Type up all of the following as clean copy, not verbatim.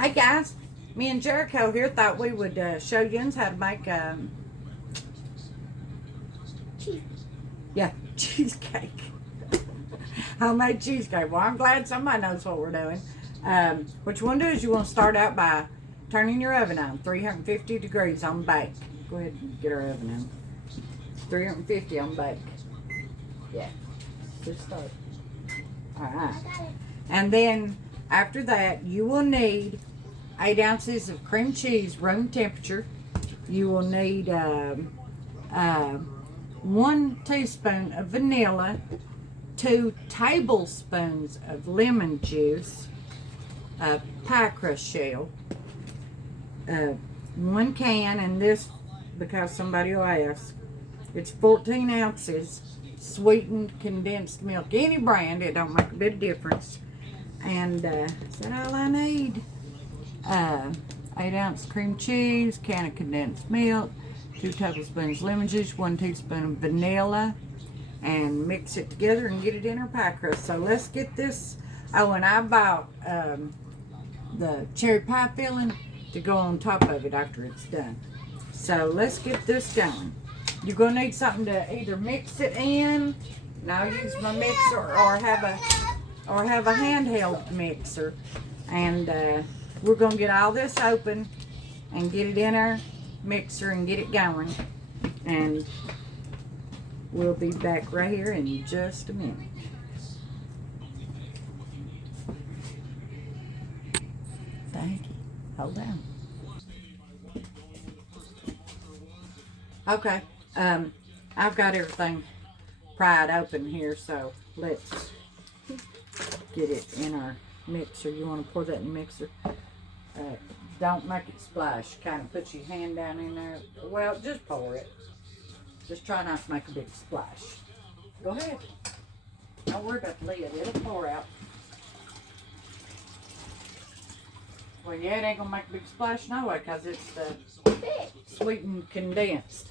Hey guys, me and Jericho here thought we would show you how to make cheesecake. Homemade cheesecake. Well, I'm glad somebody knows what we're doing. What you want to do is you want to start out by turning your oven on 350 degrees on bake. Go ahead and get our oven on 350 on bake. Yeah, just start. All right, and then after that you will need 8 ounces of cream cheese, room temperature. You will need 1 teaspoon of vanilla, 2 tablespoons of lemon juice, a pie crust shell, 1 can, and this, because somebody will ask, it's 14 ounces sweetened condensed milk. Any brand, it don't make a bit of difference. And is that all I need? 8 ounce cream cheese, can of condensed milk, 2 tablespoons lemon juice, 1 teaspoon of vanilla, and mix it together and get it in our pie crust. So let's get this. Oh, and I bought the cherry pie filling to go on top of it after it's done. So let's get this going. You're going to need something to either mix it in, and I'll use my mixer, or have a handheld mixer. And we're going to get all this open and get it in our mixer and get it going. And we'll be back right here in just a minute. Thank you. Hold on. Okay. I've got everything pried open here, so let's get it in our mixer. You want to pour that in the mixer. Don't make it splash. Kind of put your hand down in there. Well, just pour it. Just try not to make a big splash. Go ahead. Don't worry about the lid. It'll pour out. Well, yeah, it ain't going to make a big splash no way, because it's the sweetened condensed.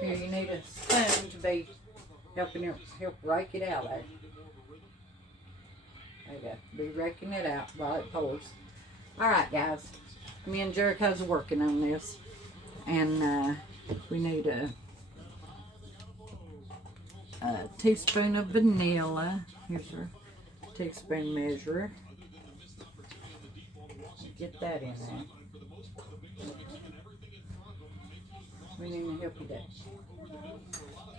Here, you need a spoon to be help rake it out there. There you go. Be raking it out while it pours. Alright, guys. Me and Jericho's working on this. And we need a teaspoon of vanilla. Here's our teaspoon measurer. Get that in there. We need to help you there.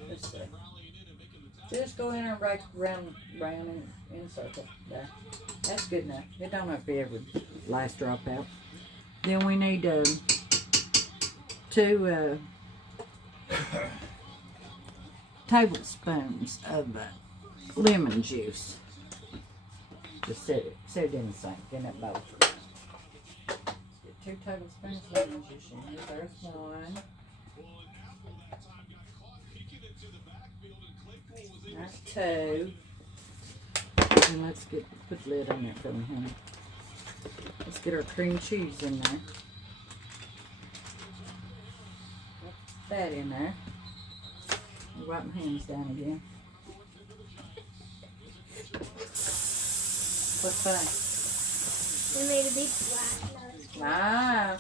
Let's see. Just go in and rake round in a circle. There. That's good enough. It don't have to be every last drop out. Then we need 2 tablespoons of lemon juice. Just set it in the sink in that bowl. Get 2 tablespoons of lemon juice in here. There's 1. There's 2. And let's put the lid on there for me, honey. Let's get our cream cheese in there. Put that in there. I'll wipe my hands down again. What's that? We made a big splash. Ah,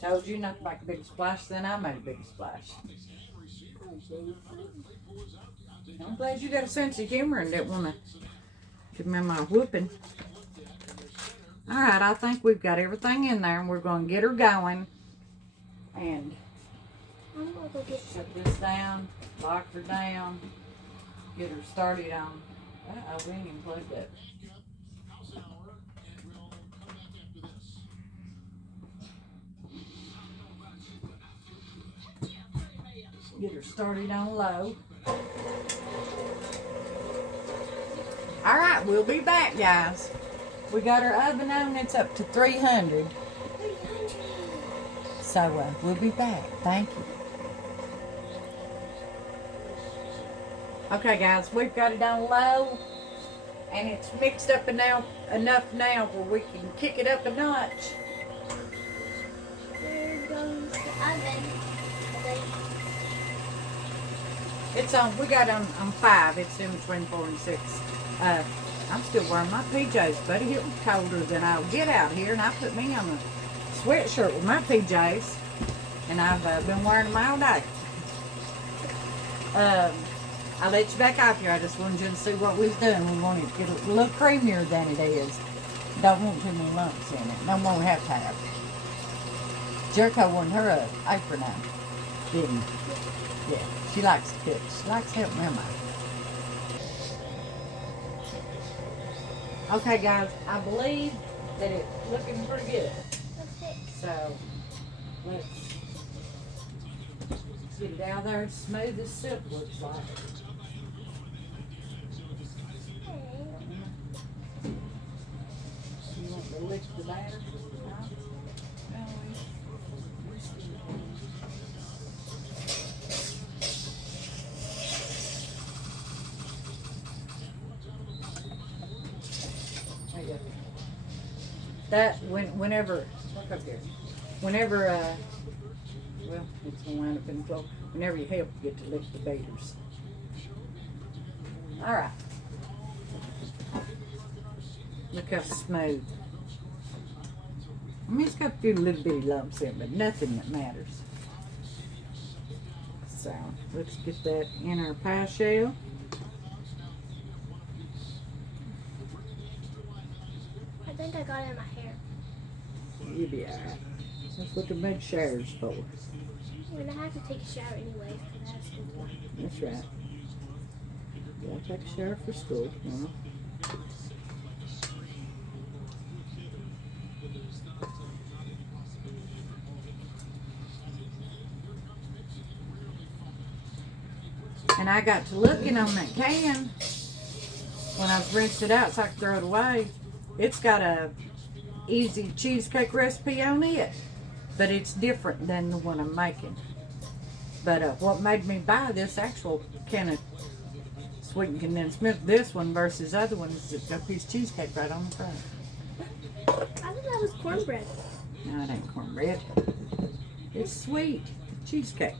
told you not to make a big splash, then I made a big splash. I'm glad you got a sense of humor and didn't want to give me my whooping. Alright, I think we've got everything in there, and we're going to get her going. And I'm going to go get shut this down, lock her down, get her started on. We ain't even plugged up. Get her started on low. Alright, we'll be back, guys. We got our oven on, it's up to 300. So, we'll be back. Thank you. Okay, guys, we've got it on low. And it's mixed up enough now where we can kick it up a notch. There goes the oven. It's on, we got on 5. It's in between 4 and 6. I'm still wearing my PJs, buddy. It was colder than I'll get out here, and I put me on a sweatshirt with my PJs, and I've been wearing them all day. I'll let you back off here. I just wanted you to see what we was doing. We wanted to get a little creamier than it is. Don't want too many lumps in it. No more we have to have. Jericho wanted her apron on, didn't he? Yeah, she likes to cook. She likes to help me out. Okay, guys, I believe that it's looking pretty good. So, let's get it out there as smooth as silk looks like. You want to lick the batter? No? That whenever look up here, whenever well, it's gonna wind up in the floor. Whenever you help, you get to lick the beaters. All right. Look how smooth. I mean, it's got a few little bitty lumps in it, but nothing that matters. So let's get that in our pie shell. I think I got it in my hair. You'll be alright. That's what the big shower's for. I mean, I have to take a shower anyway because I have school. That's right. You gotta take a shower for school, you know. And I got to looking on that can when I was rinsing it out so I could throw it away. It's got a easy cheesecake recipe on it, but it's different than the one I'm making. But what made me buy this actual can of sweetened condensed milk, this one versus other ones, is it's got a piece of cheesecake right on the front. I thought that was cornbread. No, it ain't cornbread. It's sweet cheesecake.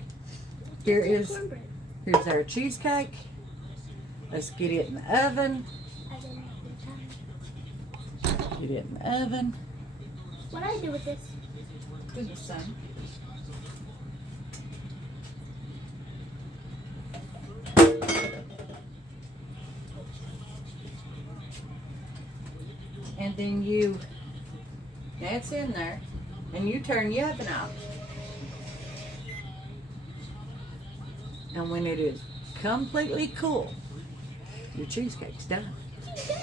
Here's our cheesecake. Let's get it in the oven. Get it in the oven. What do I do with this? To the sun. And then that's in there, and you turn the oven off. And when it is completely cool, your cheesecake's done.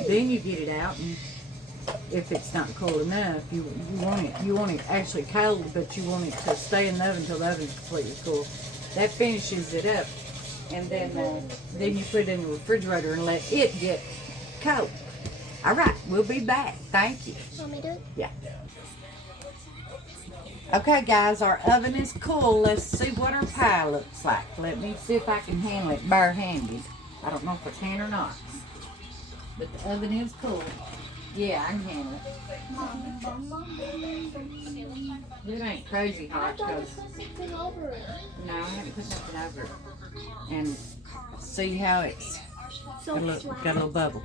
Then you get it out, and if it's not cool enough, you want it actually cold, but you want it to stay in the oven until the oven's completely cool. That finishes it up, and then you put it in the refrigerator and let it get cold. All right, we'll be back. Thank you. Want me to do it? Yeah. Okay, guys, our oven is cool. Let's see what our pie looks like. Let me see if I can handle it bare-handed. I don't know if I can or not, but the oven is cool. Yeah, I can handle it. It ain't crazy hot because no, I haven't put nothing over it. And see how it's got a little bubble.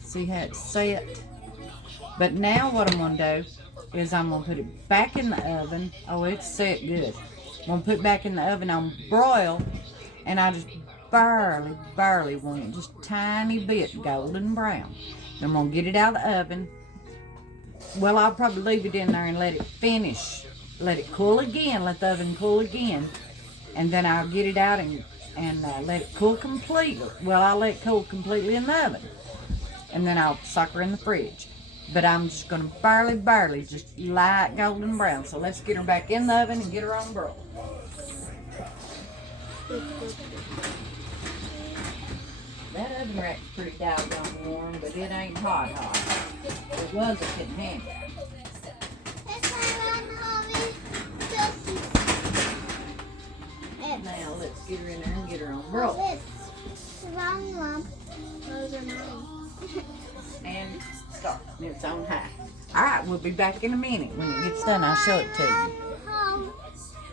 See how it's set. But now what I'm gonna do is I'm gonna put it back in the oven. Oh, it's set good. I'm gonna put it back in the oven on broil, and I just barely want it just tiny bit golden brown. I'm gonna get it out of the oven. Well, I'll probably leave it in there and let it finish. Let it cool again, let the oven cool again. And then I'll get it out and let it cool completely. Well, I'll let it cool completely in the oven. And then I'll sock her in the fridge. But I'm just gonna barely, just light golden brown. So let's get her back in the oven and get her on broil. That oven rack's pretty doggone warm, but it ain't hot. If it was, I couldn't handle it. Now let's get her in there and get her on broil. Those are mine. And start. It's on high. Alright, we'll be back in a minute. When it gets done, I'll show it to you.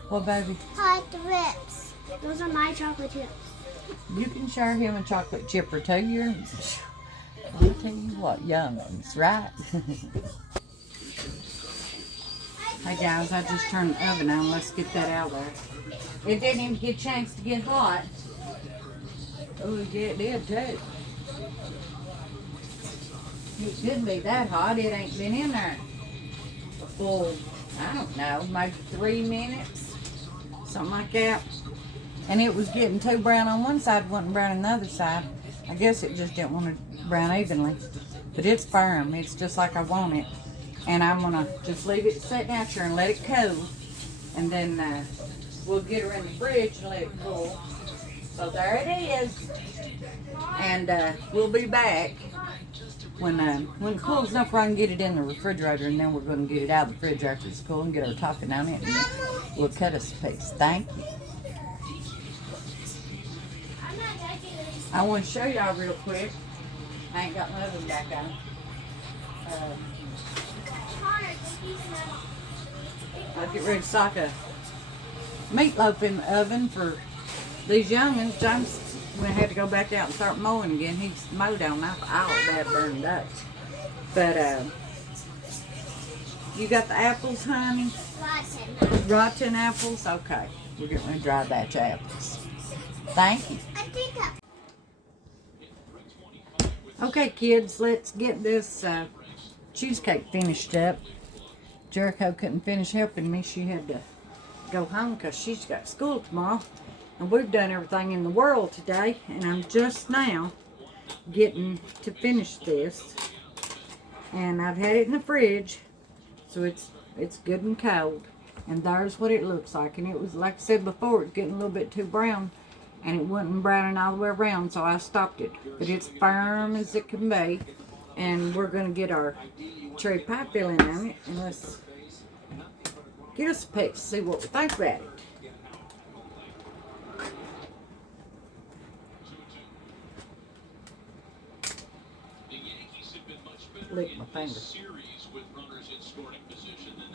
What, baby? Hot chips. Those are my chocolate chips. You can share him a chocolate chip or two. I tell you what, youngins, right? Hey guys, I just turned the oven on. Let's get that out there. It didn't even get a chance to get hot. Oh, yeah, it did too. It couldn't be that hot. It ain't been in there a full, I don't know, maybe 3 minutes. Something like that. And it was getting too brown on one side, wasn't brown on the other side. I guess it just didn't want to brown evenly. But it's firm. It's just like I want it. And I'm going to just leave it sitting out here and let it cool. And then we'll get her in the fridge and let it cool. So there it is. And we'll be back when it cools enough where I can get it in the refrigerator. And then we're going to get it out of the refrigerator after it's cool and get her talking on it. And we'll cut us a piece. Thank you. I want to show y'all real quick. I ain't got my oven back on. I'll get ready to sock a meatloaf in the oven for these youngins. James had to go back out and start mowing again. He's mowed on now for all that burned up. But you got the apples, honey? Rotten apples? Okay. We're getting ready to dry batch apples. Thank you. Okay, kids, let's get this cheesecake finished up. Jericho couldn't finish helping me. She had to go home because she's got school tomorrow. And we've done everything in the world today. And I'm just now getting to finish this. And I've had it in the fridge. So it's good and cold. And there's what it looks like. And it was, like I said before, it's getting a little bit too brown. And it wasn't browning all the way around, so I stopped it. But it's firm as it can be. And we're going to get our cherry pie filling on it. And let's get us a piece, see what we think about it. Lick my finger.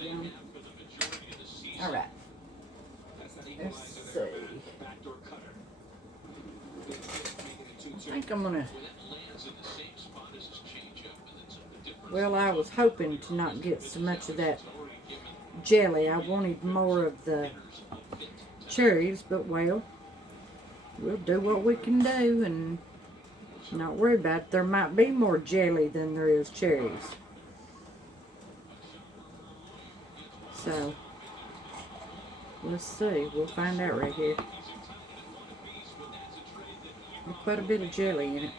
Yum. All right. Let's see. I think I'm gonna. Well, I was hoping to not get so much of that jelly. I wanted more of the cherries, but well, we'll do what we can do and not worry about it. There might be more jelly than there is cherries. So, let's see. We'll find out right here. There's quite a bit of jelly in it.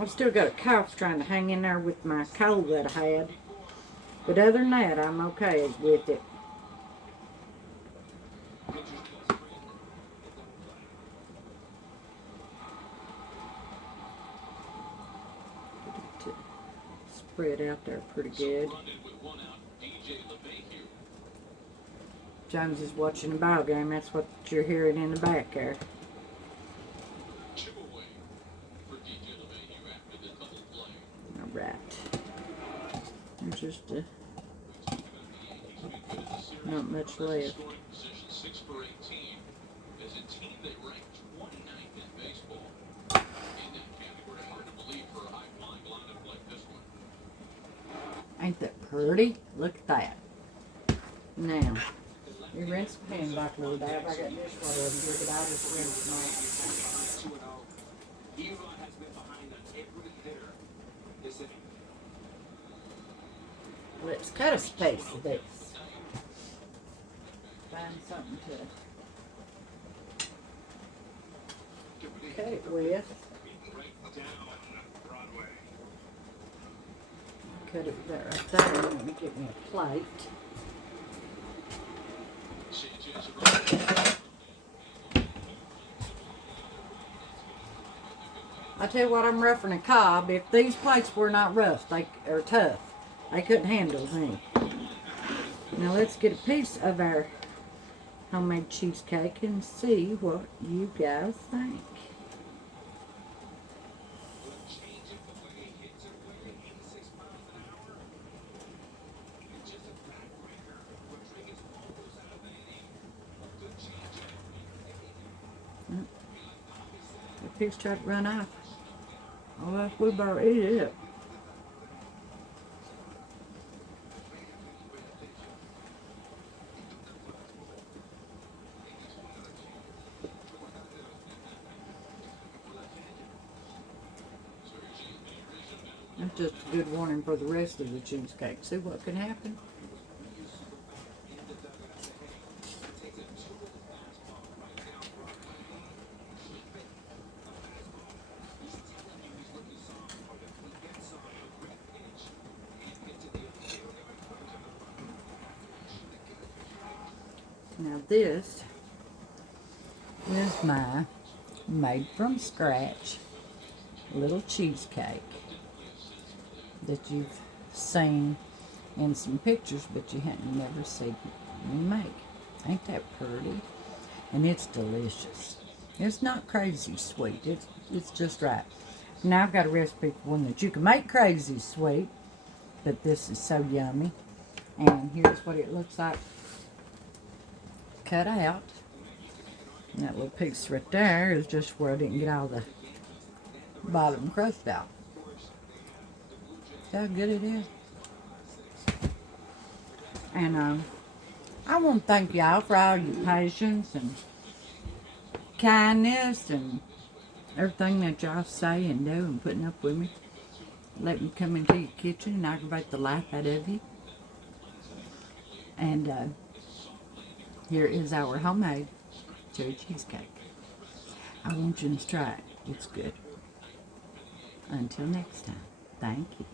I've still got a cough trying to hang in there with my cold that I had. But other than that, I'm okay with it. Spread out there pretty good. James is watching the ball game. That's what you're hearing in the back there. Alright. Just not much left. Ain't that pretty? Look at that. Now, you rinse the pan back a little bit. I got dishwater over here, but I'll just rinse mine. Let's cut a space of this. Find something to cut it with. Cut it right there. Let me get me a plate. I tell you what, I'm roughing a cob. If these plates were not rough, they are tough. They couldn't handle me. Now let's get a piece of our homemade cheesecake and see what you guys think. pigs try to run off. Oh, we better eat it. That's just a good warning for the rest of the cheesecake. See what can happen? Now this is my made from scratch little cheesecake that you've seen in some pictures, but you hadn't never seen me make. Ain't that pretty? And it's delicious. It's not crazy sweet. It's just right. Now I've got a recipe for one that you can make crazy sweet, but this is so yummy. And here's what it looks like cut out. And that little piece right there is just where I didn't get all the bottom crust out. See how good it is? And I want to thank y'all for all your patience and kindness and everything that y'all say and do and putting up with me. Let me come into your kitchen and aggravate the life out of you. And here is our homemade cherry cheesecake. I want you to try it. It's good. Until next time, thank you.